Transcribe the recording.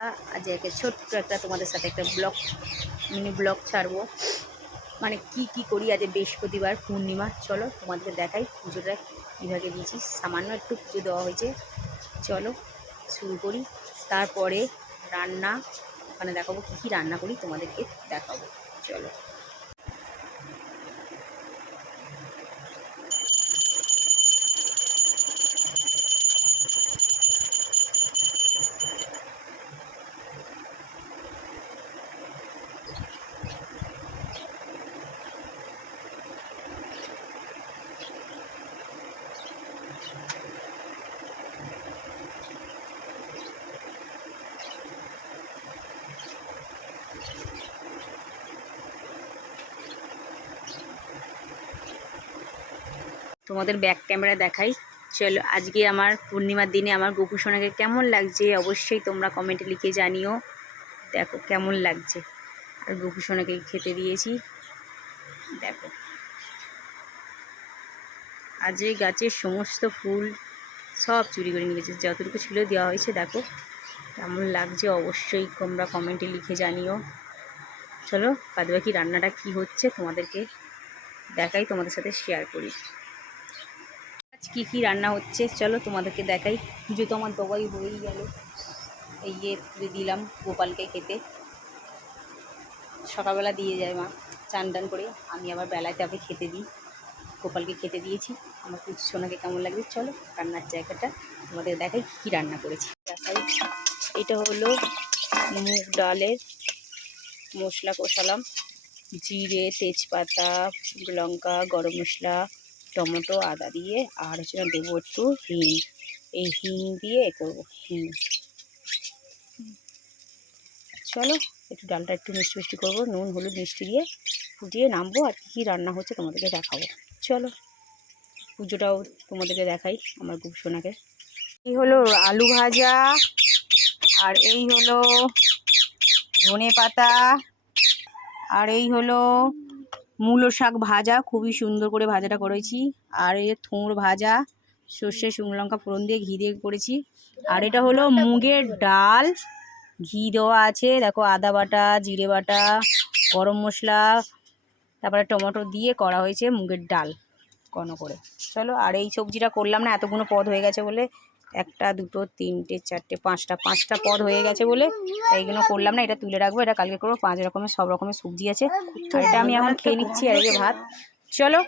আজ ছোট্ট একটা তোমাদের সাথে একটা মিনি ব্লগ ছাড়বো। মানে কি করি আজ বৃহস্পতিবার পূর্ণিমা। চলো তোমাদেরকে দেখাই পুজোটা কীভাবে দিয়েছি। সামান্য একটু পুজো দেওয়া হয়েছে। চলো শুরু করি। তারপরে রান্না ওখানে দেখাবো, কী রান্না করি তোমাদেরকে দেখাবো। চলো। তোমাদের ব্যাক ক্যামেরা দেখাই। চলো, আজকে আমার পূর্ণিমার দিনে আমার গোপু সোনাকে কেমন লাগছে অবশ্যই তোমরা কমেন্টে লিখে জানিও। দেখো কেমন লাগছে। আর গোপু সোনাকে খেতে দিয়েছি। দেখো আজ এই গাছের সমস্ত ফুল সব চুরি করে নিয়ে গেছে, যতটুকু ছিল দেওয়া হয়েছে। দেখো কেমন লাগছে অবশ্যই তোমরা কমেন্টে লিখে জানিও। চলো বাদবাকি রান্নাটা কি হচ্ছে তোমাদেরকে দেখাই, তোমাদের সাথে শেয়ার করি আজ কী রান্না হচ্ছে। চলো তোমাদেরকে দেখাই। পুজো তো আমার দবাই হয়েই গেল। এই যে পুজো দিলাম গোপালকে খেতে। সকালবেলা দিয়ে যায় মা চান টান করে, আমি আবার বেলায় তাকে খেতে দিই। গোপালকে খেতে দিয়েছি। আমার পুজো সোনাকে কেমন লাগবে চলো রান্নার জায়গাটা তোমাদের দেখাই কী রান্না করেছি। দেখাই, এটা হলো মুগ ডালের মশলা কষালাম। জিরে, তেজপাতা, লঙ্কা, গরম মশলা, টমেটো, আদা দিয়ে, আর হচ্ছে না দেবো একটু হিং। এই হিং দিয়ে করবো হিং। চলো একটু ডালটা একটু মিষ্টি মিষ্টি করবো, নুন হলুদ মিষ্টি দিয়ে ফুটিয়ে নামবো। আর কী রান্না হচ্ছে তোমাদেরকে দেখাবো। চলো পুজোটাও তোমাদেরকে দেখাই আমার গোপু সোনাকে। এই হলো আলু ভাজা, আর এই হলো ধনে পাতা, আর এই হলো মূলো শাক ভাজা, খুবই সুন্দর করে ভাজাটা করেছি। আর এই থোড় ভাজা, সর্ষে শুকনো লঙ্কা ফোড়ন দিয়ে ঘি দিয়ে করেছি। আর এটা হলো মুগের ডাল, ঘি দেওয়া আছে। দেখো আদা বাটা, জিরে বাটা, গরম মশলা, তারপরে টমেটো দিয়ে করা হয়েছে মুগের ডাল ঘন করে। চলো, আর এই সবজিটা করলাম না, এতগুলো পদ হয়ে গেছে বলে। একটা দুটো তিনটে চারটে পাঁচটা পদ হয়ে গেছে বলে এইগুলো করলাম না। এটা তুলে রাখবো, এটা কালকে করবো। 5 রকমের সব রকমের সবজি আছে। আর এটা আমি এখন খেয়ে নিচ্ছি। আর এই যে ভাত। চলো